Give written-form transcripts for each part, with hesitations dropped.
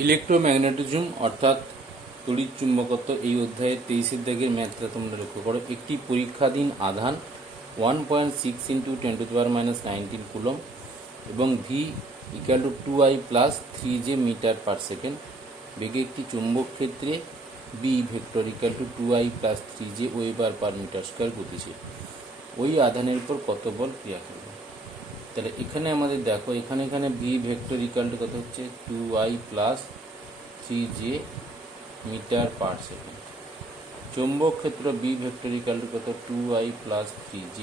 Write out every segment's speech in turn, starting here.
Electromagnetism অর্থাৎ তড়িৎ চুম্বকত্ব এই অধ্যায়ের 23 দাগের ম্যাথটা তোমরা লক্ষ্য করো। একটি পরীক্ষাধীন আধান 1.6 × 10⁻⁻19 কুলম এবং ভি = 2I + 3J মিটার/সেকেন্ড বেগে একটি চৌম্বক ক্ষেত্রে বি ভেক্টর = 2I + 3J ওয়েবার/মিটার² গতিশীল। ওই আধানের উপর কত বল ক্রিয়া করবে? তাহলে এখানে আমাদের দেখো, এখানে ভি ভেক্টর = কত হচ্ছে 2I + 3J মিটার/সেকেন্ড। চৌম্বক ক্ষেত্র বি ভেক্টর = কত 2I + 3J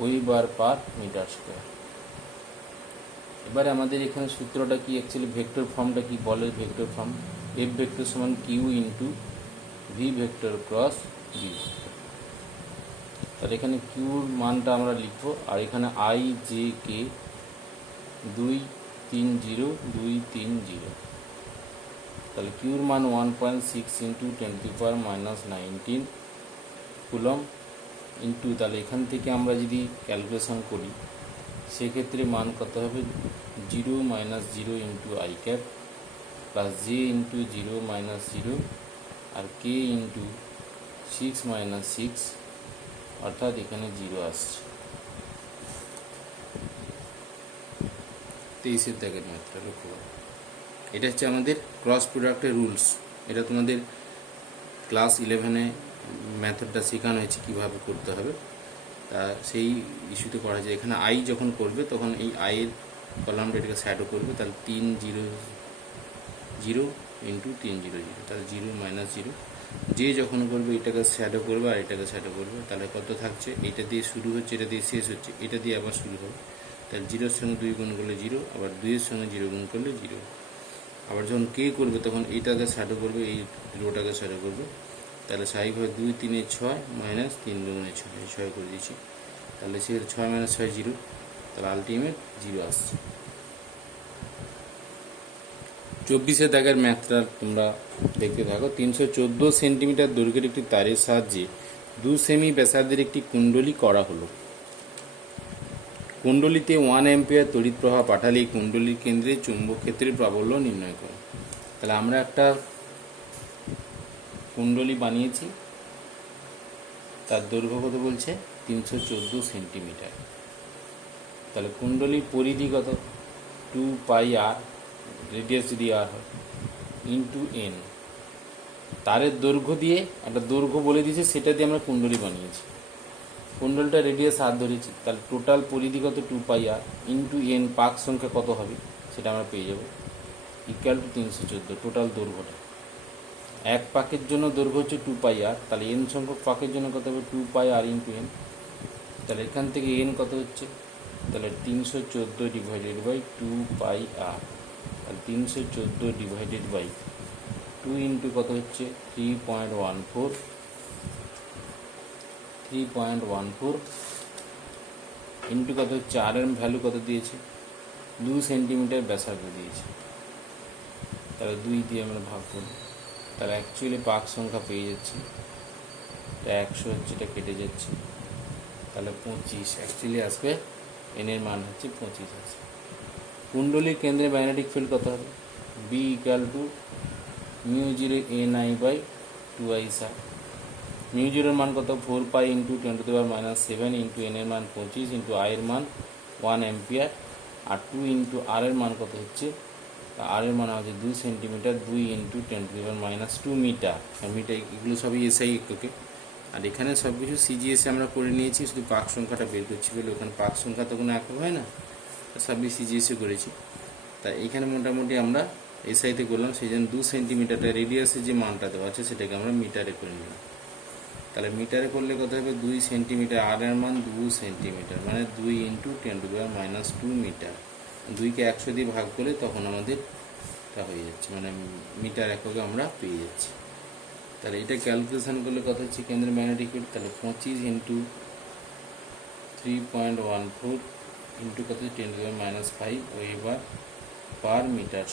ওয়েবার/মিটার²। এবারে আমাদের এখানে সূত্রটা কি, অ্যাকচুয়ালি ভেক্টর ফর্মটা কি, বলের ভেক্টর ফর্ম এফ ভেক্টর সমান Q into V vector cross B. তাহলে এখানে কিউর মানটা আমরা লিখবো, আর এখানে আই জে কে 230 তাহলে কিউর মান 1.6 × 10⁻⁻19 কুলম ইন্টু, তাহলে এখান থেকে আমরা যদি ক্যালকুলেশন করি সেক্ষেত্রে মান কত হবে 0 - 0 × I cap plus J into 0 - 0 আর কে ইন্টু 6 - 6, অর্থাৎ এখানে 0 আসছে। 23 দাগের ম্যাথটা লক্ষ্য করো। এটা হচ্ছে আমাদের ক্রস প্রোডাক্টের রুলস। এটা তোমাদের ক্লাস 11-এ ম্যাথডটা শেখানো হয়েছে কীভাবে করতে হবে, তা সেই ইস্যুতে করা যায়। এখানে আই যখন করবে তখন এই আইয়ের কলামটা এটাকে শ্যাডো করবে, তাহলে 3 0 0 × 3 0 0, তাহলে 0 - 0। যে যখন করবে এটাকে শ্যাডো করবে আর এটাকে শ্যাডো করবে, তাহলে কত থাকছে, এটা দিয়ে শুরু হচ্ছে, এটা দিয়ে শেষ হচ্ছে, এটা দিয়ে আবার শুরু হবে, তাহলে 0-র সঙ্গে 2 গুণ করলে 0, আবার 2-এর সঙ্গে 0 গুণ করলে 0। আবার যখন কে করবে তখন এইটাকে শ্যাডো করবে, এই রোটাকে শ্যাডো করবে, তাহলে স্বাভাবিকভাবে 2 3 6 - 3 2 6, 6 করে দিয়েছি, তাহলে সে 6 - 6 0, তাহলে আলটিমেট 0 আসছে। 24 দাগের ম্যাথটা তোমরা দেখতে থাকো। 314 সেন্টিমিটার দৈর্ঘ্যের একটি তারের সাহায্যে 2 সেমি ব্যাসার্ধের একটি কুণ্ডলী করা হলো। কুণ্ডলীতে 1 অ্যাম্পিয়ার তড়িৎ প্রবাহ পাঠালে এই কুণ্ডলীর কেন্দ্রে চুম্বক ক্ষেত্রের প্রাবল্য নির্ণয় করো। তাহলে আমরা একটা কুণ্ডলী বানিয়েছি, তার দৈর্ঘ্য কত বলছে 314 সেন্টিমিটার। তাহলে কুণ্ডলীর পরিধি কত 2πr, রেডিয়াস যদি আর হয়, ইন্টু এন। তারের দৈর্ঘ্য দিয়ে একটা দৈর্ঘ্য বলে দিয়েছে, সেটা দিয়ে আমরা কুণ্ডলী বানিয়েছি। কুণ্ডলটা রেডিয়াস আর ধরেছি, তাহলে টোটাল পরিধি কত 2πr ইন্টু এন, পাক সংখ্যা কত হবে সেটা আমরা পেয়ে যাব, = 314 টোটাল দৈর্ঘ্যটা। এক পাকের জন্য দৈর্ঘ্য হচ্ছে 2πr, তাহলে এন সংখ্যক পাকের জন্য কত হবে 2πr ইন্টু এন। তাহলে এখান থেকে এন কত হচ্ছে, তাহলে 314 ডিভাইডেড বাই 2πr, তাহলে 314 ডিভাইডেড বাই 2 ইন্টু কত হচ্ছে 3.14 ইন্টু কত হচ্ছে, আর এর ভ্যালু কত দিয়েছে 2 সেন্টিমিটার ব্যাসার্ধ দিয়েছে, তাহলে 2 দিয়ে আমরা ভাগ করি, তাহলে অ্যাকচুয়ালি পাক সংখ্যা পেয়ে যাচ্ছি, এটা 100 হচ্ছে, এটা কেটে যাচ্ছে, তাহলে 25 অ্যাকচুয়ালি আসবে, এনের মান হচ্ছে 25 আসবে। কুণ্ডলীর কেন্দ্রে ম্যাগনেটিক ফিল্ড কত হবে, বি = μ0 ni/2I স্যার। μ0 এর মান কত 4π × 10⁻⁷ ইন্টু এন এর মান 25 ইন্টু আই এর মান 1 অ্যাম্পিয়ার, আর 2 ইন্টু আর এর মান কত হচ্ছে, আর এর মান হচ্ছে 2 সেন্টিমিটার, 2 × 10⁻² মিটার। আর মিটার এগুলো সবই এসআই এককে, আর এখানে সব কিছু সিজিএসে আমরা করে নিয়েছি, শুধু পাক সংখ্যাটা বের করছি বলে। ওখানে পাক সংখ্যা তো কোনো একক হয় না, সবই সিজিএসে করেছি। তাই এখানে মোটামুটি আমরা এসআইতে করলাম, সেই জন্য 2 সেন্টিমিটারটা রেডিয়াসের যে মানটা দেওয়া আছে সেটাকে আমরা মিটারে করে নিলাম। তাহলে মিটারে করলে কত হবে 2 সেন্টিমিটার, আর এর মান 2 সেন্টিমিটার, মানে 2 × 10⁻² মিটার। 2কে 100 দিয়ে ভাগ করলে তখন আমাদের তা হয়ে যাচ্ছে, মানে মিটার এককে আমরা পেয়ে যাচ্ছি। তাহলে এটা ক্যালকুলেশন করলে কত হচ্ছে কেন্দ্রের ম্যাগনেটিক ফিল্ড, তাহলে 25 × 3.14 ইন্টু কত 10⁻⁵ ওয়েবার/মিটার²।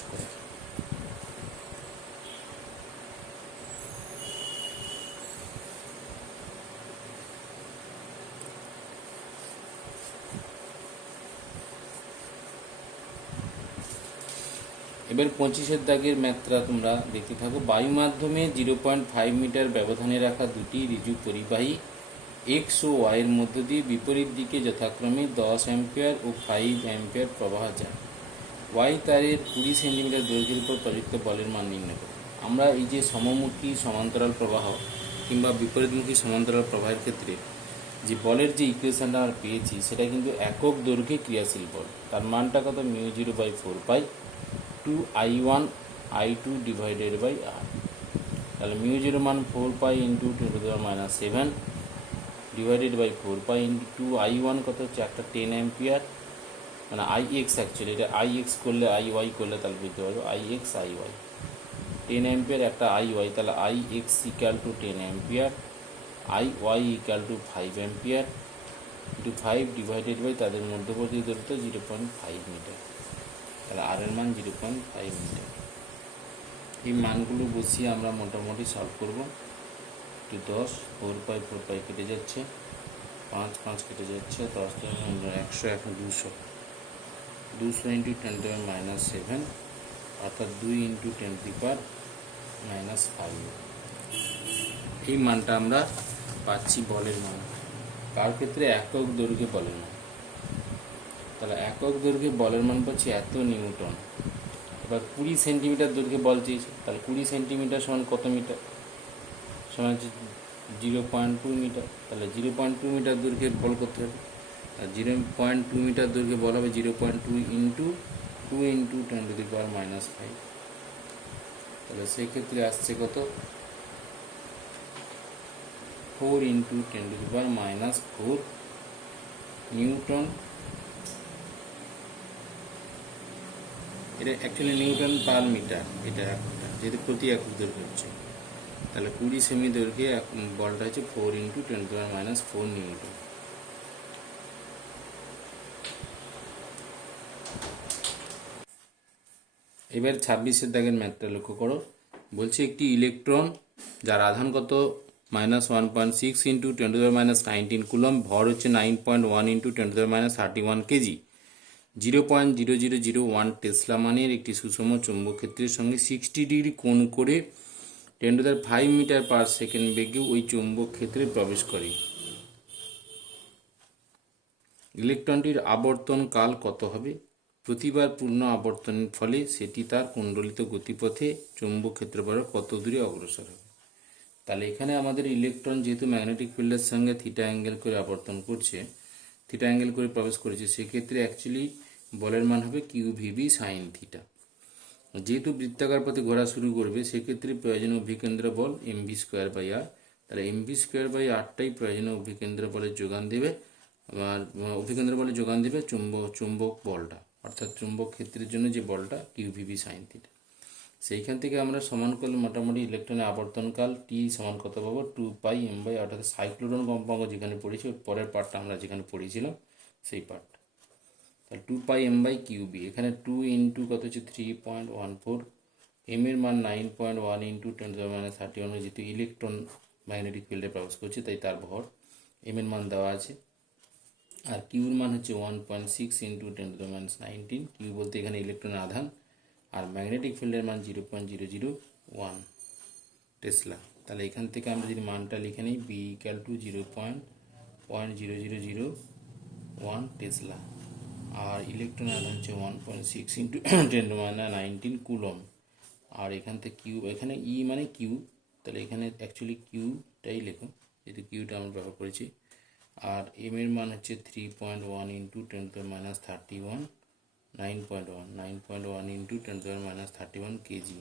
এবার 25-এর দাগের ম্যাথটা তোমরা দেখতে থাকো। বায়ু মাধ্যমে 0.5 মিটার ব্যবধানে রাখা দুটি ঋজু পরিবাহী এক্স ও ওয়াইয়ের মধ্য দিয়ে বিপরীত দিকে যথাক্রমে 10 অ্যাম্পিয়ার ও 5 অ্যাম্পিয়ার প্রবাহ যায়। ওয়াই তারের 20 সেন্টিমিটার দৈর্ঘ্যের উপর প্রযুক্ত বলের মান নির্ণয় করো। আমরা এই যে সমমুখী সমান্তরাল প্রবাহ কিংবা বিপরীতমুখী সমান্তরাল প্রবাহের ক্ষেত্রে যে বলের যে ইকুয়েশনটা আমরা পেয়েছি সেটা কিন্তু একক দৈর্ঘ্যে ক্রিয়াশীল বল। তার মানটা কত? μ0/4 2I1 I2 ডিভাইডেড বাই আর। তাহলে μ0 মান 4 into 10⁻7 divided by 4 into 2I1 কত হচ্ছে একটা 10 অ্যাম্পিয়ার, মানে IX অ্যাকচুয়ালি, এটা IX করলে IY করলে তাহলে বুঝতে পারবো IX IY 10 অ্যাম্পিয়ার একটা IY, তাহলে IX equal to 10 ampere, IY equal to 5 ampere into 5 divided by তাদের মধ্যবর্তী দূরত্ব 0.5 মিটার। তাহলে আর এর মান 0.5 মিটার। এই মানগুলো বসিয়ে আমরা মোটামুটি সলভ করব। 10 4 কেটে যাচ্ছে, 5 কেটে যাচ্ছে, 10 100, এখন 200 ইন্টু 10⁻7 অর্থাৎ 2 ইন্টু 10⁻5। এই মানটা আমরা পাচ্ছি বলের মান। কার ক্ষেত্রে? একক দৈর্ঘ্যে বলের মান। তাহলে একক দৈর্ঘ্যে বলের মান পাচ্ছি এত নিউটন। এবার 20 সেন্টিমিটার দৈর্ঘ্যে বল চেয়েছে, তাহলে 20 সেন্টিমিটার সমান কত মিটার? সমান হচ্ছে 0.2 মিটার। তাহলে 0.2 মিটার দৈর্ঘ্যের বল করতে হবে। আর 0.2 মিটার দৈর্ঘ্যে বল হবে 0.2 ইন্টু 2 ইন্টু 10⁻5। তাহলে সেক্ষেত্রে আসছে কত? 4 ইন্টু 10⁻4 নিউটন। এটা অ্যাকচুয়ালি নিউটন পার মিটার, এটা একটা যেহেতু প্রতি একক দৈর্ঘ্য হচ্ছে। তাহলে 20 সেমি দৈর্ঘ্যে বলটা হচ্ছে 4 ইন্টু 10⁻4 নিউটন। এবার 26-এর দাগের ম্যাথটা লক্ষ্য করো। বলছে একটি ইলেকট্রন যার আধান কত -1.6 ইন্টু 10⁻19 কুলম্ব, ভর হচ্ছে 9.1 ইন্টু 10⁻31 কেজি, 0.0001 টেসলা মানের একটি সুষম চৌম্বক ক্ষেত্রের সঙ্গে 60 ডিগ্রি কোণ করে 10⁵ মিটার পার সেকেন্ড বেগে ওই চৌম্বক ক্ষেত্রে প্রবেশ করে। ইলেকট্রনটির আবর্তন কাল কত হবে? প্রতিবার পূর্ণ আবর্তনের ফলে সেটি তার কুণ্ডলিত গতিপথে চৌম্বক ক্ষেত্র বরাবর কত দূরে অগ্রসর হবে। তাহলে এখানে আমাদের ইলেকট্রন যেহেতু ম্যাগনেটিক ফিল্ডের সঙ্গে থিটা অ্যাঙ্গেল করে আবর্তন করছে, থিটা অ্যাঙ্গেল করে প্রবেশ করেছে, সেক্ষেত্রে অ্যাকচুয়ালি বলের মান হবে QVB সাইন থিটা। যেহেতু বৃত্তাকার পথে ঘোরা শুরু করবে সেক্ষেত্রে প্রয়োজনীয় অভিকেন্দ্র বল mv²/r। তাহলে mv²/rটাই প্রয়োজনীয় অভিকেন্দ্র বলের যোগান দেবে, অভিকেন্দ্র বলে যোগান দেবে চুম্বক বলটা, অর্থাৎ চুম্বক ক্ষেত্রের জন্য যে বলটা QVB সাইন থিটা। সেইখান থেকে আমরা সমান করলে মোটামুটি ইলেকট্রনের আবর্তনকাল টি সমান কত পাবো? 2πm/, অর্থাৎ সাইক্লোট্রন কম্পাঙ্ক যেখানে পড়েছি পরের পার্টটা আমরা যেখানে পড়েছিলাম সেই পার্ট। তাহলে 2πm/QB, এখানে 2 ইন্টু কত হচ্ছে 3.14, এম এর মান 9.1 ইন্টু 10⁻31, যেহেতু ইলেকট্রন ম্যাগনেটিক ফিল্ডে প্রবেশ করছে তাই তার ভর, এম এর মান দেওয়া আছে। আর কিউর মান হচ্ছে 1.6 ইন্টু 10⁻19, কিউ বলতে এখানে ইলেকট্রনের আধান, আর ম্যাগনেটিক ফিল্ডের মান 0.001 টেসলা। তাহলে এখান থেকে আমরা যদি মানটা লিখে নিই, বি ইকুয়াল টু 0.0001 টেসলা, আর ইলেকট্রনের আধান হচ্ছে 1.6 ইন্টু 10⁻19 কুলম। আর এখান থেকে কিউ, এখানে ই মানে কিউ, তাহলে এখানে অ্যাকচুয়ালি কিউটাই লেখো যেহেতু কিউটা আমরা ব্যবহার করেছি। আর এম এর মান হচ্ছে 3.1 ইন্টু 10⁻31, 9.1 ইন্টু 10⁻31 কেজি।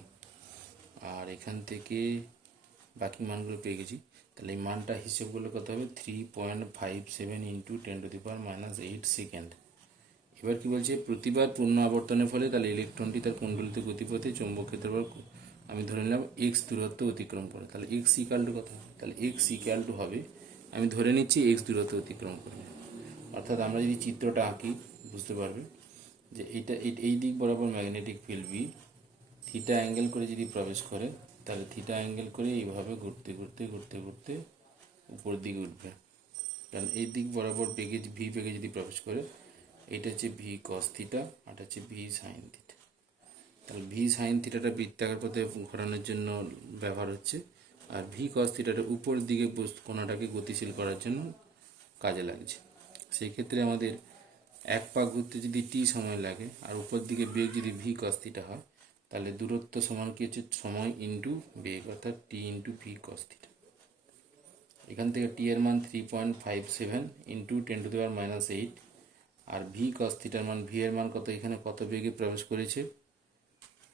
আর এখান থেকে বাকি মানগুলো পেয়ে গেছি। তাহলে এই মানটা হিসেব করলে কত হবে? 3.57 ইন্টু 10⁻8 সেকেন্ড। এবার কি বলছে? প্রতিবার পূর্ণ আবর্তনের ফলে তাহলে ইলেকট্রনটি তার কুণ্ডলিত গতিপথে চৌম্বক ক্ষেত্র আমি ধরে নিলাম x দূরত্ব অতিক্রম করে। তাহলে x ইকুয়াল টু কত হবে? তাহলে x ইকুয়াল টু হবে, আমি ধরে নিচ্ছি x দূরত্ব অতিক্রম করবে। অর্থাৎ আমরা যদি চিত্রটা আঁকি বুঝতে পারবে যে এই দিক বরাবর magnetic field B theta angle করে যদি প্রবেশ করে, তাহলে থিটা অ্যাঙ্গেল করে এইভাবে ঘুরতে ঘুরতে ঘুরতে ঘুরতে উপর দিকে উঠবে। কারণ এই দিক বরাবর বেগে ভি বেগে যদি প্রবেশ করে, এটা হচ্ছে ভি কস থিটা, আর হচ্ছে ভি সাইন থিটা। তাহলে ভি সাইন থিটাটা বৃত্তাকার পথে ঘোরানোর জন্য ব্যবহার হচ্ছে, আর ভি কস থিটাটা উপর দিকে কোণাটাকে গতিশীল করার জন্য কাজে লাগছে। সেই ক্ষেত্রে আমাদের এক পাক ঘুরতে যদি টি সময় লাগে আর উপর দিকে বেগ যদি ভি কস থিটা হয়, তাহলে দূরত্ব সমান কি হচ্ছে, সময় ইন্টু বেগ, অর্থাৎ টি ইন্টু ভি কস থিটা। এখান থেকে টি এর মান 3.57 ইন্টু 10⁻⁻8, আর ভি কস থিটার মান, ভি এর মান কত, এখানে কত বেগে প্রবেশ করেছে,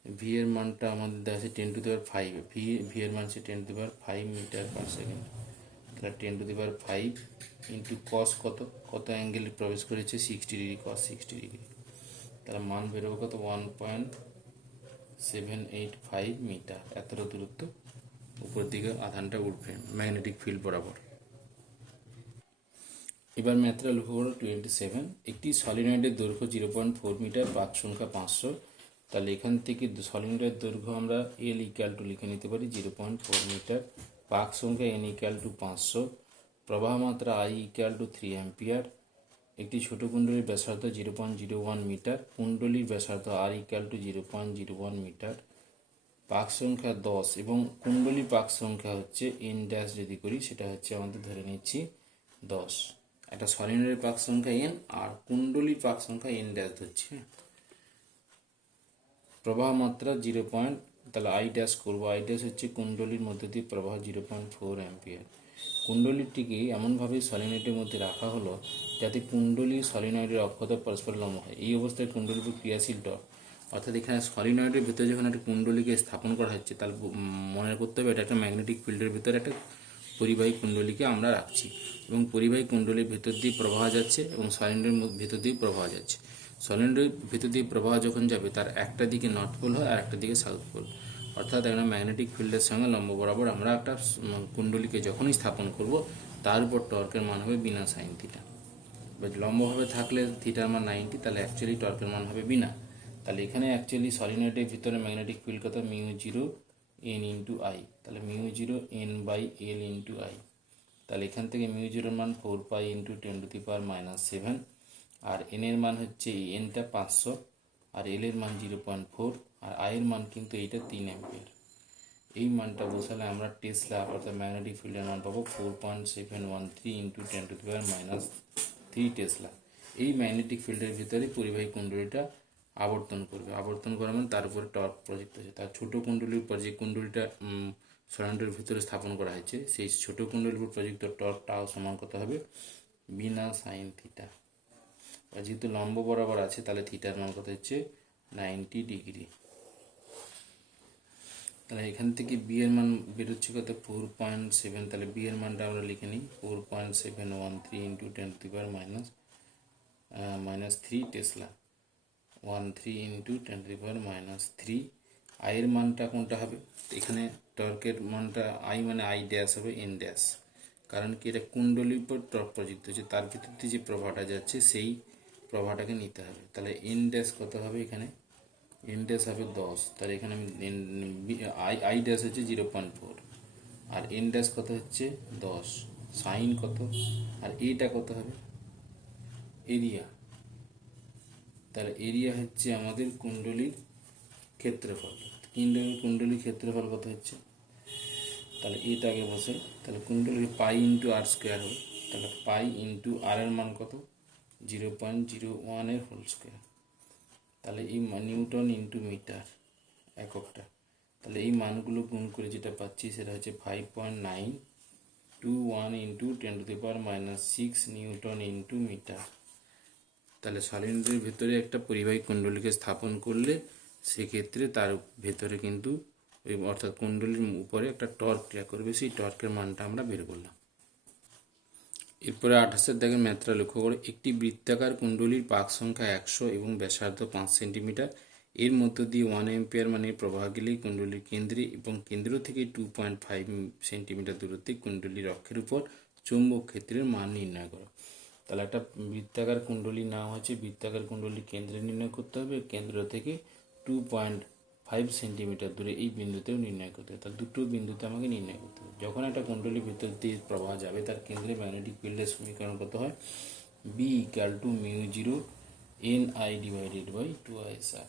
ভি এর মানটা আমাদের দেওয়া আছে 10⁵, ভি এর মান হচ্ছে 10⁵ মিটার পার সেকেন্ড। তাহলে 10⁵ ইন্টু কস কত অ্যাঙ্গেলে প্রবেশ করেছে, 60°, কস 60°। তাহলে মান বেরোবে কত, 1.785 মিটার। এতটা দূরত্ব উপর দিকে আধানটা উঠবে ম্যাগনেটিক ফিল্ড বরাবর। এবার ম্যাথটা লক্ষ্য করো 27। একটি সলিনয়েডের দৈর্ঘ্য 0.4 মিটার, পাক সংখ্যা 500। তাহলে এখান থেকে সলিনয়েডের দৈর্ঘ্য আমরা এল ইকুয়াল টু লিখে নিতে পারি 0.4 মিটার, পাক সংখ্যা এন ইকুয়াল টু 500, প্রবাহ মাত্রা আই ইকুয়াল টু 3 অ্যাম্পিয়ার। একটি ছোট কুণ্ডলীর ব্যাসার্ধ 0.01 মিটার, কুণ্ডলীর ব্যাসার্ধ আর ইকুয়াল টু 0.01 মিটার, পাক সংখ্যা 10 এবং কুণ্ডলীর পাক সংখ্যা হচ্ছে এন ড্যাশ, যদি করি সেটা হচ্ছে আমাদের ধরে নিচ্ছি 10। একটা সলিনয়েডের পাক সংখ্যা এন আর কুণ্ডলীর পাক সংখ্যা এন ড্যাশ ধরছি। প্রবাহ মাত্রা 0. তাহলে আই ড্যাশ করবো, আই ড্যাশ হচ্ছে কুণ্ডলীর মধ্যে দিয়ে প্রবাহ 0.4 অ্যাম্পিয়ার। কুণ্ডলীটিকে এমনভাবে সলিনয়েডের মধ্যে রাখা হলো যাতে কুণ্ডলী সলিনয়েডের অক্ষত পরস্পর লম্ব হয়। এই অবস্থায় কুণ্ডলীর উপর ক্রিয়াশীল টর্ক, অর্থাৎ এখানে সলিনয়েডের ভিতরে যখন একটা কুণ্ডলীকে স্থাপন করা হচ্ছে, তাহলে মনে করতে হবে এটা একটা ম্যাগনেটিক ফিল্ডের ভিতরে একটা পরিবাহী কুণ্ডলীকে আমরা রাখছি, এবং পরিবাহী কুণ্ডলীর ভেতর দিয়ে প্রবাহ যাচ্ছে এবং সলিনয়েডের ভেতর দিয়ে প্রবাহ যাচ্ছে। সলিনয়েডের ভেতর দিয়ে প্রবাহ যখন যাবে তার একটা দিকে নর্থ পোল হয় আর একটা দিকে সাউথ পোল, অর্থাৎ একটা ম্যাগনেটিক ফিল্ডের সঙ্গে লম্ব বরাবর আমরা একটা কুণ্ডলীকে যখনই স্থাপন করব তার উপর টর্কের মান হবে বিনা সাইন থিটা। লম্বভাবে থাকলে থিটার মান 90, তাহলে অ্যাকচুয়ালি টর্কের মান হবে বিনা। তাহলে এখানে অ্যাকচুয়ালি সলিনয়েডের ভিতরে ম্যাগনেটিক ফিল্ড কত, μ0 n ইন্টু আই, তাহলে μ0 n/l ইন্টু আই। তাহলে এখান থেকে μ0 মান 4π ইন্টু 10⁻⁻7, আর এন এর মান হচ্ছে এনটা 500, আর এল এর মান 0.4, আর আই এর মান কিন্তু এইটা 3 অ্যাম্পিয়ার। এই মানটা বসালে আমরা টেসলা অর্থাৎ ম্যাগনেটিক ফিল্ডের মান পাবো 4.713 ইন্টু 10⁻³ টেসলা। এই ম্যাগনেটিক ফিল্ডের ভিতরে পরিবাহী কুণ্ডলীটা আবর্তন করবে, আবর্তন করা মানে তার উপরে টর্ক প্রযুক্ত হচ্ছে। তার ছোট কুণ্ডলীর উপর যে কুণ্ডলীটা সলিনয়েডের ভিতরে স্থাপন করা হয়েছে, সেই ছোট কুণ্ডলীর উপর প্রযুক্ত টর্ক টাও সমান কত হবে, বিনা সাইন থিটা। আর যেহেতু লম্ব বরাবর আছে তাহলে থিটার মান কত হচ্ছে 90°। তাহলে এখান থেকে বি এর মান বেরোচ্ছে কত, 4.7। তাহলে বি এর মানটা আমরা লিখে নিই 4.713 ইন্টু 10⁻³ টেসলা, 13 ইন্টু 10⁻³ আই এর মানটা কোনটা হবে, এখানে টর্কের মানটা আই মানে আই ড্যাশ হবে এন ড্যাশ, কারণ কি এটা কুণ্ডলীর উপর টর্ক প্রযুক্ত হচ্ছে, তার ভিতর দিয়ে যে প্রবাহটা যাচ্ছে সেই প্রবাহটাকে নিতে হবে। তাহলে এন ড্যাশ কত হবে, এখানে এন ড্যাশ হবে 10, তাহলে এখানে আমি আই ড্যাশ হচ্ছে 0.4 আর এন ড্যাশ কত হচ্ছে 10, সাইন কত, আর এটা কত হবে এরিয়া। তাহলে এরিয়া হচ্ছে আমাদের কুণ্ডলীর ক্ষেত্রফল, কুণ্ডলীর ক্ষেত্রফল কত হচ্ছে, তাহলে এটা আগে বসে, তাহলে কুণ্ডলীর পাই ইন্টু আর স্কোয়ার হবে, তাহলে পাই ইন্টু আর এর মান কত 0.01 এর হোল স্কোয়ার, তাহলে এই নিউটন ইন্টু মিটার এককটা, তাহলে এই মানগুলো গুণ করে যেটা পাচ্ছি সেটা হচ্ছে 5.921 ইন্টু 10⁻⁻6 নিউটন ইন্টু মিটার। তাহলে সলিনয়েডের ভেতরে একটা পরিবাহী কুণ্ডলীকে স্থাপন করলে সেক্ষেত্রে তার ভেতরে কিন্তু ওই অর্থাৎ কুণ্ডলীর উপরে একটা টর্ক ক্রিয়া করবে, সেই টর্কের মানটা আমরা বের করলাম। এরপরে 28 দেখেন ম্যাথটা লক্ষ্য করে, একটি বৃত্তাকার কুণ্ডলীর পাক সংখ্যা 100 এবং ব্যাসার্ধ 5 সেন্টিমিটার, এর মধ্য দিয়ে 1 অ্যাম্পিয়ার মানে প্রবাহ গেলেই কুণ্ডলীর কেন্দ্রে এবং কেন্দ্র থেকে 2.5 সেন্টিমিটার দূরত্বে কুণ্ডলীর অক্ষের উপর চৌম্বক ক্ষেত্রের মান নির্ণয় করো। তাহলে একটা বৃত্তাকার কুণ্ডলীর নাম হচ্ছে, বৃত্তাকার কুণ্ডলীর কেন্দ্রে নির্ণয় করতে হবে, কেন্দ্র থেকে 2.5 সেন্টিমিটার দূরে এই বিন্দুতেও নির্ণয় করতে হবে। তাহলে দুটো বিন্দুতে আমাকে নির্ণয় করতে হবে। যখন একটা কুণ্ডলীর ভিতর দিয়ে প্রবাহ যাবে তার কেন্দ্রে ম্যাগনেটিক ফিল্ডের সমীকরণ কত হয়, বি ইকুয়াল টু μ0 ni/2isr।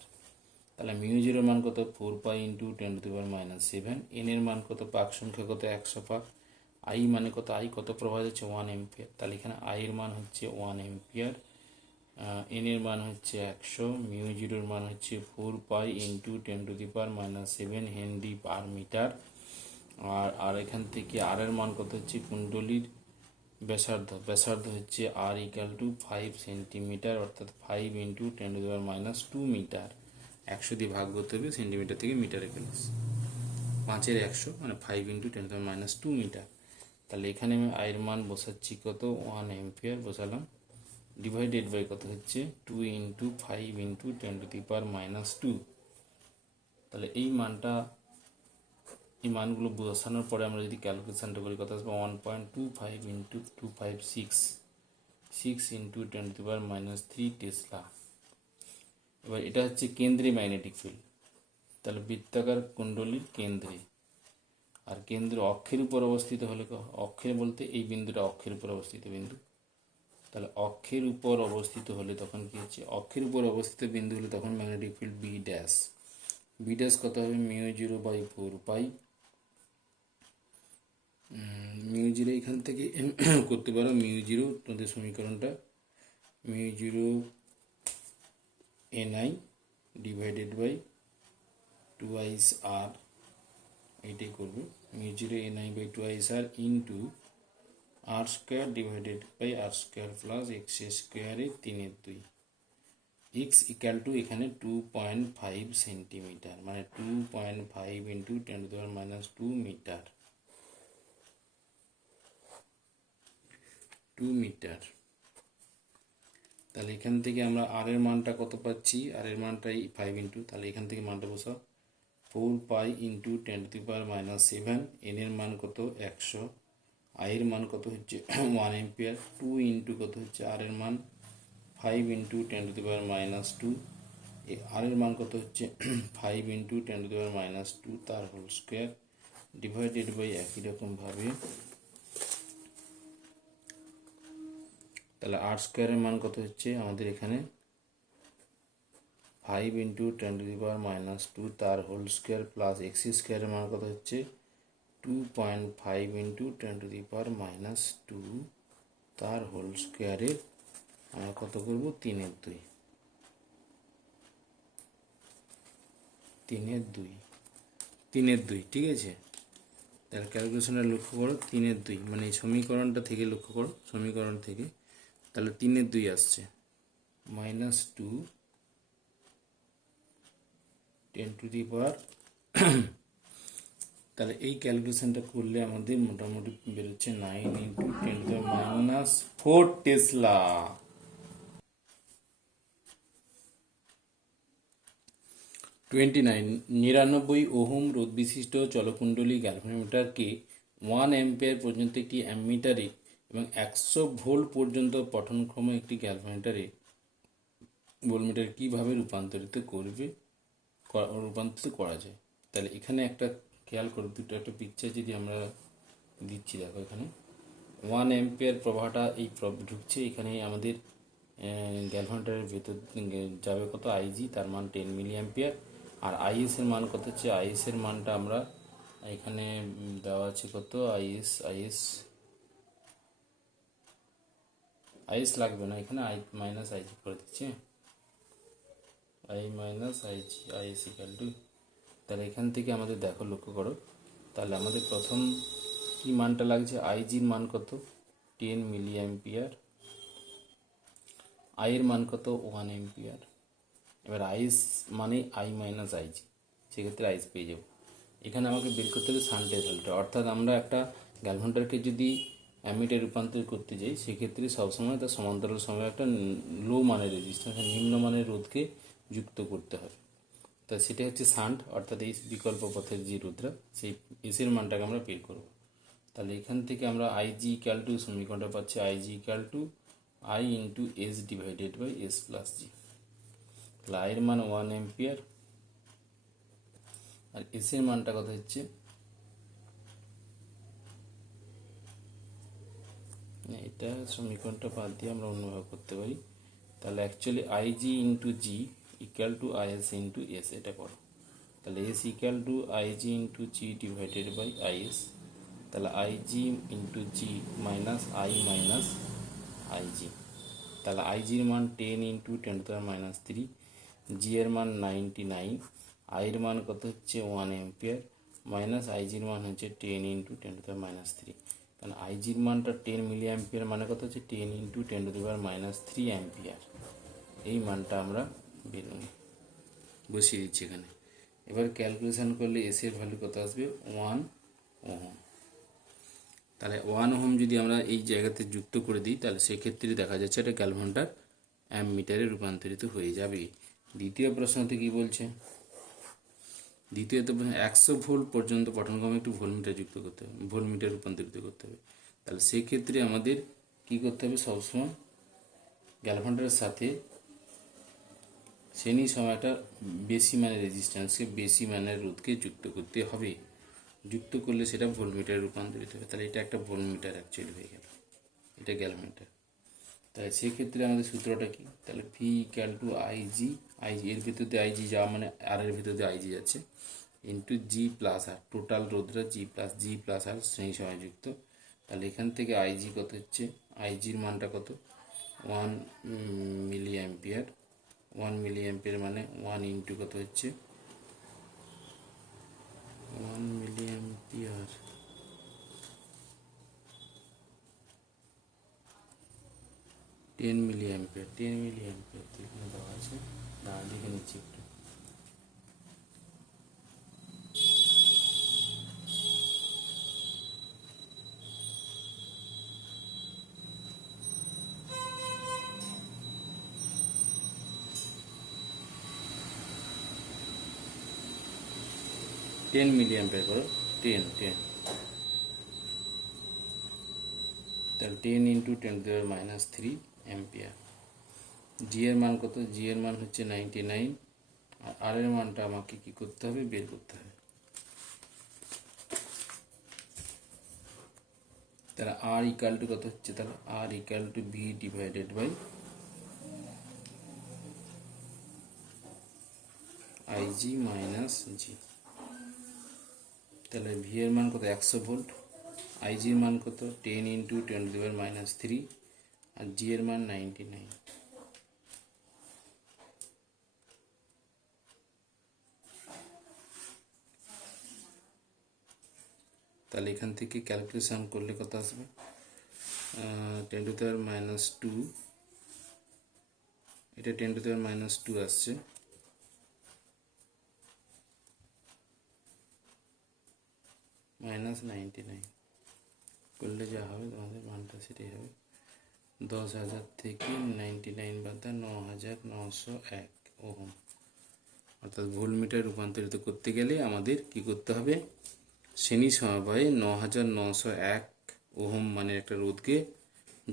তাহলে মিউ জিরোর মান কত 4 পাই ইন্টু 10⁻⁷। এন এর মান কত, পাক সংখ্যা কত 100 পাক। আই মানে কত, আই কত প্রবাহ হচ্ছে 1 এম্পিয়ার, তাহলে এখানে আই এর মান হচ্ছে 1 এম্পিয়ার। এন এর মান হচ্ছে 100, মিউ জিরোর মান হচ্ছে 4 pi into 10⁻⁷ henry per metre. আর এখান থেকে আর এর মান কত হচ্ছে, কুণ্ডলীর ব্যাসার্ধ হচ্ছে আর ইকাল টু 5 সেন্টিমিটার, অর্থাৎ 5 ইন্টু 10⁻² মিটার। 100 দিয়ে ভাগ করতে হবে, সেন্টিমিটার থেকে মিটারে প্লেস, 5 এর 100 মানে 5 ইন্টু 10⁻² মিটার। তাহলে এখানে আমি আয়ের মান বসাচ্ছি কত, 1 এম্পিয়ার বসালাম, ডিভাইডেড বাই কত হচ্ছে 2 ইন্টু 5 ইন্টু 10⁻²। তাহলে এই মানগুলো বসানোর পরে আমরা যদি ক্যালকুলেশনটা করি কত আসবে, 1.25 ইন্টু 256 ইন্টু 10⁻³ টেসলা। এবার এটা হচ্ছে কেন্দ্রে ম্যাগনেটিক ফিল্ড, তাহলে বৃত্তাকার কুণ্ডলীর কেন্দ্রে, আর কেন্দ্র অক্ষের উপর অবস্থিত হলে, অক্ষের বলতে এই বিন্দুটা অক্ষের উপর অবস্থিত বিন্দু, তাহলে অক্ষের উপর অবস্থিত হলে তখন কি হচ্ছে, অক্ষের উপর অবস্থিত বিন্দু হলে তখন ম্যাগনেটিক ফিল্ড বি ড্যাশ কত হবে, মিউ জিরো বাই 4 পাই। মিউ জিরো এখান থেকে করতে পারো, মিউ জিরো তোমাদের সমীকরণটা mu zero NI divided by 2 R, এইটাই করবে, mu zero NI by 2 R into R square divided by R square plus X স্কোয়ারে 3/2। এক্স ইকাল টু এখানে 2.5 সেন্টিমিটার, মানে 2.5 ইন্টু 10⁻² মিটার, 2 মিটার। তাহলে এখান থেকে আমরা আর এর মানটা কত পাচ্ছি, আর এর মানটাই 5 ইন্টু, তাহলে এখান থেকে মানটা বসাও 4 পাই ইন্টু 10⁻⁷। এন এর মান কত 100, আই এর মান কত হচ্ছে 1 এম্পিয়ার, 2 ইন্টু কত হচ্ছে আর এর মান 5 ইন্টু 10⁻², আর এর মান কত হচ্ছে 5 ইন্টু 10⁻² তার হোল স্কোয়ার ডিভাইডেড বাই একই রকমভাবে, তাহলে আর স্কোয়ারের মান কত হচ্ছে আমাদের এখানে 5 ইন্টু 10⁻² তার হোল স্কোয়ার প্লাস এক্স স্কোয়ারের মান কত হচ্ছে 2.5 ইন্টু 10⁻² তার হোল স্কোয়ারের আমরা কত করব 3/2, 3/2, ঠিক আছে। তাহলে ক্যালকুলেশনটা লক্ষ্য করো, 3/2 মানে এই সমীকরণটা থেকে লক্ষ্য করো, সমীকরণ থেকে, তাহলে 3/2 আসছে, -2 10⁻, তাহলে এই ক্যালকুলেশনটা করলে আমাদের মোটামুটি বেরোচ্ছে 9 ইন্টু 10⁻⁴ টেসলা। 29 99 ওহম রোধ বিশিষ্ট চলকুণ্ডলী গ্যালভানোমিটারকে 1 অ্যাম্পিয়ার পর্যন্ত একটি অ্যামিটারে এবং 100 ভোল্ট পর্যন্ত পঠনক্ষম একটি গ্যালভানোমিটারে ভোল্টমিটার কীভাবে রূপান্তরিত করা যায়। তাহলে এখানে একটা খেয়াল করো, দুটো একটা পিকচার যদি আমরা দিচ্ছি, দেখো এখানে 1 অ্যাম্পিয়ার প্রবাহটা এই ঢুকছে, এখানে আমাদের গ্যালভানোমিটারের ভেতর যাবে কত আইজি, তার মান 10 মিলি অ্যাম্পিয়ার, আর আইএস এর মান কত হচ্ছে, আইএস এর মানটা আমরা এখানে দেওয়া আছে কত, আইএস লাগবে না, এখানে আই মাইনাস আইজি করে দিচ্ছে, I minus IG, is equal to, তাহলে এখান থেকে আমাদের দেখো লক্ষ্য করো, তাহলে আমাদের প্রথম কি মানটা লাগছে, আইজির মান কত 10 মিলি অ্যাম্পিয়ার, আই এর মান কত 1 অ্যাম্পিয়ার। এবার আইএস মানে আই মাইনাস আইজি, সেক্ষেত্রে আইএস পেয়ে যাব। এখানে আমাকে বের করতে হবে শান্টের ভ্যালুটা, অর্থাৎ আমরা একটা গ্যালভানোমিটারকে যদি অ্যামিটারে রূপান্তর করতে যাই, সেক্ষেত্রে সবসময় তার সমান্তরাল সময় একটা লো মানের রেজিস্ট্যান্স, নিম্নমানের রোধকে যুক্ত করতে হবে। তা সেটা হচ্ছে শান্ট, অর্থাৎ এই বিকল্প পথের যে রোধটা, সেই এসের মানটাকে আমরা বের করব। তাহলে এখান থেকে আমরা আইজি ইকাল টু সমীকরণটা পাচ্ছি, IG equal to I into S divided by S plus G. তাহলে আইয়ের মান 1 অ্যাম্পিয়ার, আর এস এর মানটা কত হচ্ছে, এটা সমীকরণটা বাদ দিয়ে আমরা অন্যভাবে করতে পারি। তাহলে actually IG into G equal to IS into S, এটা করো। তাহলে S equal to IG into G divided by IS, তাহলে IG into G minus I minus IG, তাহলে আইজির মান 10 ইন্টু 10⁻³ জি এর মান 99, আইয়ের মান কত হচ্ছে 1 অ্যাম্পিয়ার মাইনাস আইজির মান হচ্ছে 10 ইন্টু 10⁻³, কারণ আইজির মানটা 10 মিলি অ্যাম্পিয়ার মানে কত হচ্ছে 10 ইন্টু 10⁻³ অ্যাম্পিয়ার। এই মানটা আমরা বসিয়ে দিচ্ছি এখানে। এবার ক্যালকুলেশন করলে এস এর ভ্যালু কত আসবে 1 ওহম। তাহলে 1 ওহম যদি আমরা এই জায়গাতে যুক্ত করে দিই তাহলে সেক্ষেত্রে দেখা যাচ্ছে এটা ক্যালভোল্টার অ্যাম্পিটারে রূপান্তরিত হয়ে যাবে। দ্বিতীয় প্রশ্নতে কি বলছে, দ্বিতীয়ত 100 ভোল্ট পর্যন্ত পঠনক্রমে একটু ভোল্টমিটার যুক্ত করতে হবে, ভোল্টমিটার রূপান্তরিত করতে হবে। তাহলে সেক্ষেত্রে আমাদের কি করতে হবে, সবসময় ক্যালভোল্টারের সাথে শ্রেণী সময়টা বেশি মানের রেজিস্ট্যান্সকে বেশি মানের রোধকে যুক্ত করতে হবে। যুক্ত করলে সেটা ভোল্টমিটারে রূপান্তরিত হবে। তাহলে এটা একটা ভোল্টমিটার অ্যাকচুয়ালি হয়ে গেল, এটা গ্যালমিটার। তাহলে সেক্ষেত্রে আমাদের সূত্রটা কি, তাহলে V equal to IG, IG এর ভিতরে আইজি যাওয়া মানে আর এর ভিতরে আইজি যাচ্ছে, ইন্টু জি প্লাস আর, টোটাল রোধটা জি প্লাস আর শ্রেণী সময় যুক্ত। তাহলে এখান থেকে আইজি কত হচ্ছে, আইজির মানটা কত 1 মিলি অ্যাম্পিয়ার, 1 মিলি অ্যাম্পিয়ার মানে 1 ইন্টু কত হচ্ছে 1 milli ampere, 10 milli ampere, 10 milli ampere এখানে দেওয়া আছে, দেখে নিচ্ছি একটু। টেন মিলি অ্যাম্পিয়ার করো, 10 তাহলে 10 ইন্টু 10⁻³ অ্যাম্পিয়ার। জি এর মান কত, জি এর মান হচ্ছে 99, আর আর এর মানটা আমাকে কি করতে হবে, বের করতে হবে। তাহলে আর ইকুয়াল টু কত হচ্ছে, তাহলে আর equal to V divided by IG minus G. তাহলে ভি এর মান কত 100 ভোল্ট, আইজির মান কত 10 ইন্টু 10⁻³ আর জি এর মান 99। তাহলে এখান থেকে ক্যালকুলেশন করলে কত আসবে, 10⁻², এটা 10⁻² আসছে, -99 করলে যা হবে তোমাদের মানটা সেটাই হবে। 10,000 থেকে 99 বাদ 9,901 ওহম। অর্থাৎ ভোল্টমিটার রূপান্তরিত করতে গেলে আমাদের কি করতে হবে, শ্রেণী সমবায়ে 9,901 ওহম মানে একটা রোধকে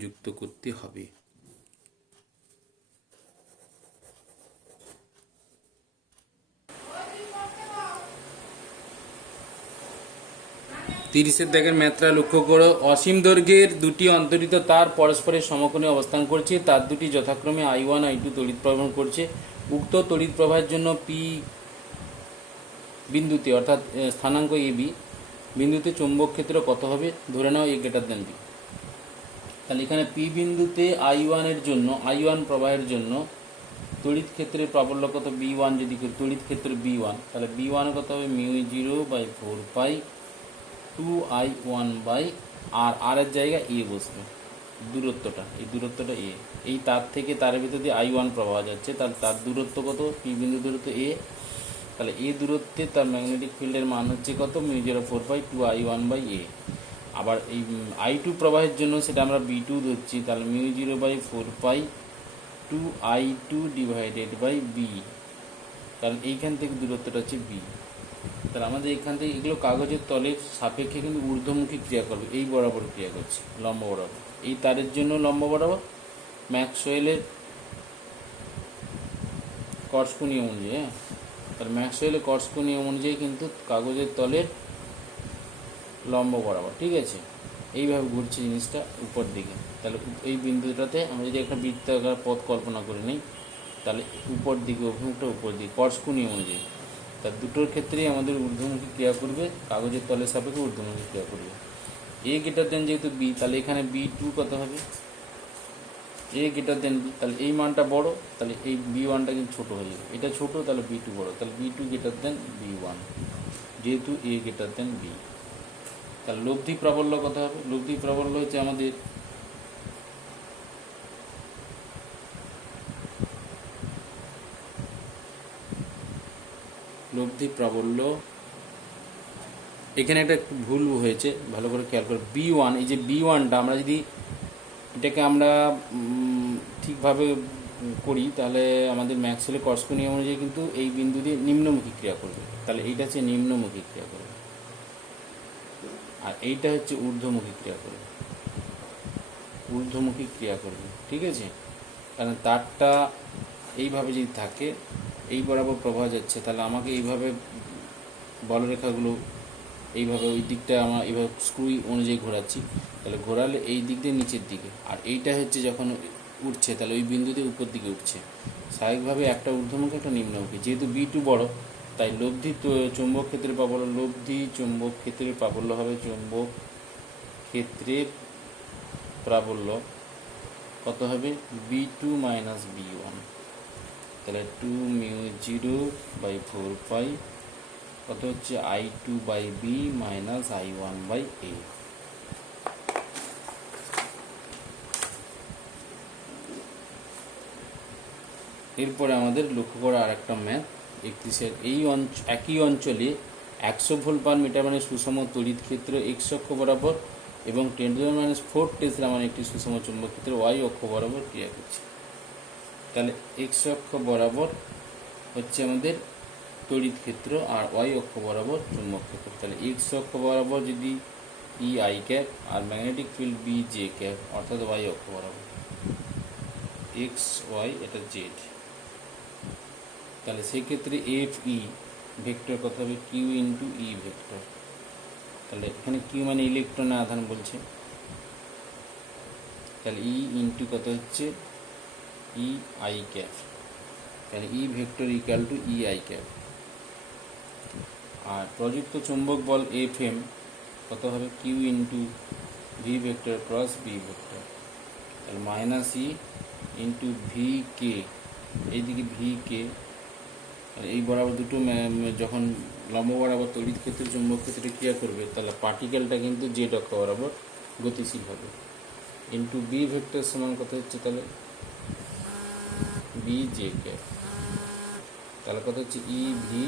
যুক্ত করতে হবে। তিরিশের দাগের ম্যাথটা লক্ষ্য করো, অসীম দৈর্ঘ্যের দুটি অন্তরিত তার পরস্পরের সমকোণে অবস্থান করছে, তার দুটি যথাক্রমে I1 I2 তড়িৎ প্রবাহ করছে। উক্ত তড়িৎ প্রবাহের জন্য পি বিন্দুতে অর্থাৎ স্থানাঙ্ক এবি বিন্দুতে চৌম্বক ক্ষেত্র কত হবে, ধরে নাও এ গ্রেটার দেন বি। তাহলে এখানে পি বিন্দুতে I1 এর জন্য, I1 প্রবাহের জন্য তড়িৎ ক্ষেত্রের প্রাবল্য কত B1, যদি তড়িৎ ক্ষেত্র B1, তাহলে B1 কত হবে μ0/4 2I1 বাই আর এর জায়গায় এ বসবে, দূরত্বটা এই দূরত্বটা এ, এই তার থেকে তারের ভিতর দিয়ে I1 প্রবাহ যাচ্ছে, তাহলে তার দূরত্ব কত, পি বিন্দু দূরত্ব এ, তাহলে এই দূরত্বে তার ম্যাগনেটিক ফিল্ডের মান হচ্ছে কত μ0/4 2I1 বাই এ। আবার এই I2 প্রবাহের জন্য সেটা আমরা B2 ধরছি, তাহলে μ0/4 2I2 ডিভাইডেড বাই বি, কারণ এইখান থেকে দূরত্বটা হচ্ছে বি। তাহলে আমাদের এখান থেকে এগুলো কাগজের তলের সাপেক্ষে কিন্তু ঊর্ধ্বমুখী ক্রিয়া করবে, এই বরাবর ক্রিয়া করছে, লম্ব বরাবর, এই তারের জন্য লম্ব বরাবর ম্যাক্সওয়েলের কর্স্কো নিয়ম অনুযায়ী। হ্যাঁ, তাহলে ম্যাক্সওয়েলের কর্স্কো নিয়ম অনুযায়ী কিন্তু কাগজের তলের লম্ব বরাবর, ঠিক আছে, এইভাবে ঘুরছে জিনিসটা উপর দিকে। তাহলে এই বিন্দুটাতে আমরা যদি একটা বৃত্তাকার পথ কল্পনা করে নিই, তাহলে উপর দিকে, অভিমুখটা উপর দিকে কর্স্কু নিয়ম অনুযায়ী। তার দুটোর ক্ষেত্রেই আমাদের ঊর্ধ্বমুখী ক্রিয়া করবে, কাগজের তলের সাপেক্ষে ঊর্ধ্বমুখী ক্রিয়া করবে। এ গ্রেটার দেন যেহেতু বি, তাহলে এখানে B2 কত হবে, এ গ্রেটার দেন বি, তাহলে এই মানটা বড়, তাহলে এই B1টা কিন্তু ছোটো হয়ে যাবে, এটা ছোটো তাহলে B2 বড়, তাহলে B2 গ্রেটার দেন B1 যেহেতু এ গ্রেটার দেন বি। তাহলে লব্ধি প্রাবল্য কত হবে, লব্ধি প্রাবল্য হচ্ছে আমাদের লব্ধি প্রাবল্য, এখানে একটা একটু ভুল হয়েছে, ভালো করে খেয়াল করে। B1, এই যে B1টা আমরা যদি এটাকে আমরা ঠিকভাবে করি তাহলে আমাদের ম্যাক্সওয়েলের কর্স্কু নিয়ম অনুযায়ী কিন্তু এই বিন্দু দিয়ে নিম্নমুখী ক্রিয়া করবে, তাহলে এইটা হচ্ছে নিম্নমুখী ক্রিয়া করবে, আর এইটা হচ্ছে ঊর্ধ্বমুখী ক্রিয়া করবে, ঊর্ধ্বমুখী ক্রিয়া করবে, ঠিক আছে। কারণ তারটা এইভাবে যদি থাকে, এই বরাবর প্রবাহ যাচ্ছে, তাহলে আমাকে এইভাবে বলরেখাগুলো এইভাবে ওই দিকটা আমরা এইভাবে স্ক্রু অনুযায়ী ঘোরাচ্ছি, তাহলে ঘোরালে এই দিক দিয়ে নিচের দিকে, আর এইটা হচ্ছে যখন উঠছে তাহলে ওই বিন্দু দিয়ে উপর দিকে উঠছে। স্বাভাবিকভাবে একটা ঊর্ধ্বমুখী একটা নিম্নমুখী, যেহেতু B2 বড় তাই লব্ধি চৌম্বক ক্ষেত্রের প্রাবল্য, লব্ধি চৌম্বক ক্ষেত্রের প্রাবল্য হবে, চৌম্বক ক্ষেত্রের প্রাবল্য কত হবে, B2 মাইনাস B1, তাহলে 2μ0/4 কত হচ্ছে I2/B মাইনাস I1/A। এরপরে আমাদের লক্ষ্য করা আর একটা ম্যাথ 31-এর, এই একই অঞ্চলে 100 ভোল্ট পার মিটার মানে সুষম তড়িৎ ক্ষেত্র এক্স অক্ষ বরাবর এবং 10⁻⁴ টেসলা মানে একটি সুষম চুম্বক ক্ষেত্র ওয়াই অক্ষ বরাবর ক্রিয়া করছে। তাহলে এক্স অক্ষ বরাবর হচ্ছে আমাদের তড়িৎ ক্ষেত্র আর ওয়াই অক্ষ বরাবর চুম্বক ক্ষেত্র। তাহলে এক্স অক্ষ বরাবর যদি ই আই ক্যাপ আর magnetic field B J cap, অর্থাৎ ওয়াই অক্ষ বরাবর এক্স ওয়াই এটা জেড, তাহলে সেক্ষেত্রে এফ ই ভেক্টর কত হবে, কিউ ইন্টু ই ভেক্টর। তাহলে এখানে কিউ মানে ইলেকট্রনের আধান বলছে, তাহলে ই ইন্টু কত হচ্ছে ই আই ক্যাপ, তাহলে E vector equal to E I cap. আর প্রযুক্ত চুম্বক বল এফ এম কত হবে, Q into V vector cross B vector, তাহলে minus E into V K, এইদিকে ভি কে, এই বরাবর দুটো যখন লম্ব বরাবর তড়িৎ ক্ষেত্রে চুম্বক ক্ষেত্রে ক্রিয়া করবে তাহলে পার্টিকেলটা কিন্তু জেড অক্ষ বরাবর গতিশীল হবে, ইন্টু বি ভেক্টর সমান কত হচ্ছে তাহলে বি জে ক্যাপ, তাহলে কত হচ্ছে ই ভি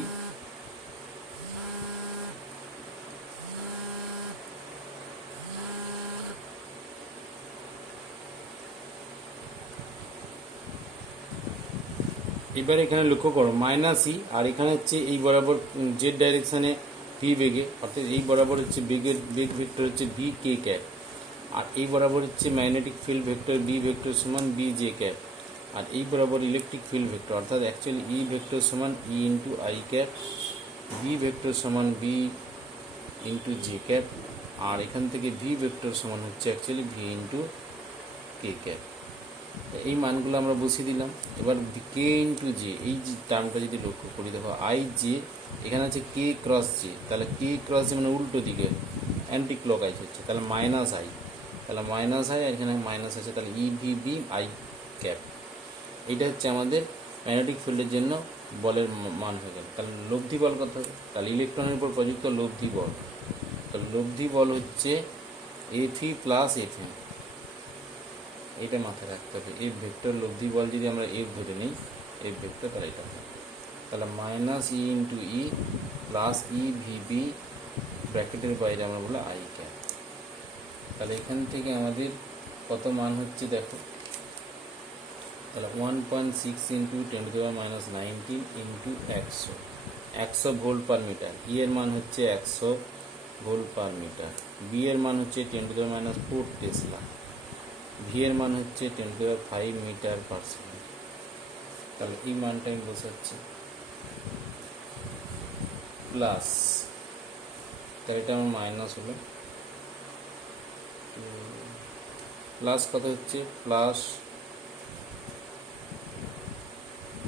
এবার এখানে লক্ষ্য করো মাইনাস ই, আর এখানে হচ্ছে এই বরাবর জেড ডাইরেকশানে ভি বেগে, অর্থাৎ এই বরাবর হচ্ছে বেগের বেগ ভেক্টর হচ্ছে ভি কে ক্যাপ, আর এই বরাবর হচ্ছে magnetic field vector B vector সমান বি জে ক্যাপ, আর এই বরাবর ইলেকট্রিক ফিল্ড ভেক্টর অর্থাৎ অ্যাকচুয়ালি ই ভেক্টর সমান E into I cap, B vector সমান বি ইন্টু জে ক্যাপ, আর এখান থেকে ভি ভেক্টর সমান হচ্ছে actually V into K cap. এই মানগুলো আমরা বসিয়ে দিলাম। এবার কে ইন্টু জে, এই যে টার্মটা যদি লক্ষ্য করি, দেখো আই জে এখানে আছে কে ক্রস জে, তাহলে কে ক্রস জে মানে উল্টো দিকে অ্যান্টি ক্লকওয়াইজ হচ্ছে, তাহলে মাইনাস আই, তাহলে মাইনাস আই, আর এখানে মাইনাস আছে, তাহলে E V B I cap. এইটা হচ্ছে আমাদের ম্যাগনেটিক ফিল্ডের জন্য বলের মান হয়ে গেল। তাহলে লব্ধি বল কত হবে, তাহলে ইলেকট্রনের উপর প্রযুক্ত লব্ধি বল, তাহলে লব্ধি বল হচ্ছে F E plus F M, এইটা মাথায় রাখতে হবে। এফ ভেক্টর লব্ধি বল যদি আমরা এফ ধরে নিই, এফ ভেক্টর তাহলে এটা হবে, তাহলে মাইনাস ই ইন্টু ই প্লাস ই ভি বি ব্র্যাকেটের বাইরে আমরা বলে আই ক্যাপ। তাহলে এখান থেকে আমাদের কত মান হচ্ছে দেখো, তাহলে 1.6 into 10⁻⁹ into 100 volt per metre. E এর মান হচ্ছে 100 ভোল্ট পার মিটার, বি এর মান হচ্ছে 10⁻⁴ টেসলা, ভি এর মান হচ্ছে 10⁵ মিটার পার সেকেন্ড। তাহলে এই মানটা আমি বসাচ্ছি প্লাস, তাহলে এটা আমার মাইনাস হলো, প্লাস কত হচ্ছে প্লাস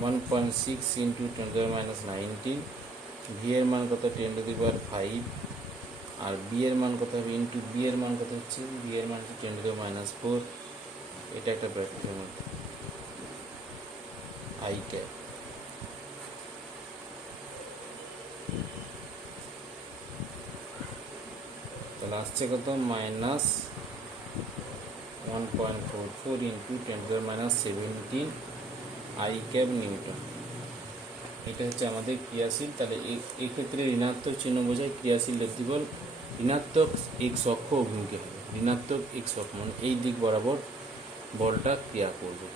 1.6 ইন্টু 10⁻19, ভি এর মান কত 10⁵, আর বি এর মান কত হবে ইন্টু বি এর মান কত হচ্ছে, বি এর মান হচ্ছে 10⁻4। এটা একটা ব্র্যাকেটের মধ্যে আই ক্যাপ। তাহলে আসছে কত -1.44 ইন্টু 10⁻17 আই ক্যাপ নিউটন। এটা হচ্ছে আমাদের ক্রিয়াশীল। তাহলে এই ক্ষেত্রে ঋণাত্মক চিহ্ন বোঝায় ক্রিয়াশীল রেসিবল ঋণাত্মক এক্স অক্ষ অভিমুখে হবে। ঋণাত্মক এক্স অক্ষ মানে এই দিক বরাবর বলটা ক্রিয়া করবে।